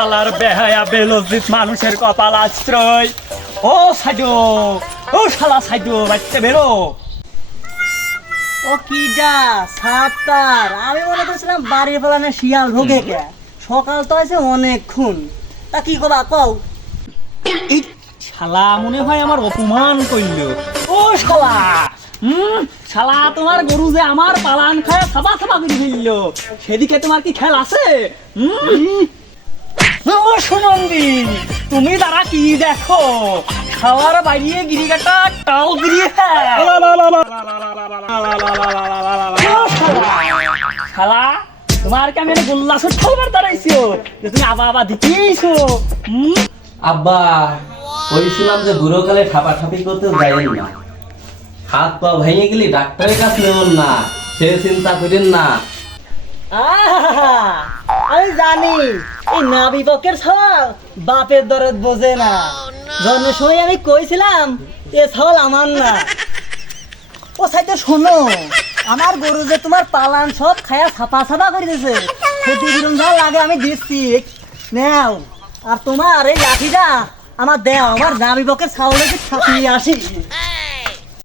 আলার বেহায়া বেলজিত মানুষের কপাল আশ্রয়। ও সাইডো, ও শালা সাইডো, বাচ্চা বেরো। ও কিডা সাতার, আমি মনে করছিলাম বাড়ির ফলানে শিয়াল ঢোকে কে। সকাল তো আছে অনেকক্ষণ, তা কি কবা কও। এই শালা মনে হয় আমার অপমান করলো। ও শালা, শালা তোমার গরু যে আমার পালান খায় সাবা সাবা করে ফেললো, সেদিকে তোমার কি খেয়াল আছে? সুনন্দি, তুমি তারা কি দেখো? খাওয়ার বাইরে গিরিগাটা টাও গিরিয়ে শালা, তোমার কি আমি গোল্লা সুট খাবার দাঁড়াইছো যে তুমি আবা আবা দিতেইছো? আব্বা কইছিলাম যে বুড়োকালে ঠাপাঠাপি করতে যাইনি না, হাত পা ভেঙে গেলি ডাক্তারের কাছে নেবেন না, সে চিন্তা করেন না। আহা, আমি জানি এই নাবিবকের ছাওয়াল বাপের দরদ বোঝে না। জন্মের সময় আমি কইছিলাম এ ছাওয়াল আমার না। ও সাইতে শোনো, আমার গরু যে তোমার পালান সব খায়া ছাপা ছাপা করে দিয়েছে, ক্ষতিপূরণ যা লাগে আমি দিচ্ছি, নেও। আর তোমার এই লাঠিটা আমার দেও, আমার নাবিবকের ছাওয়ালে ছাপিয়ে আসি।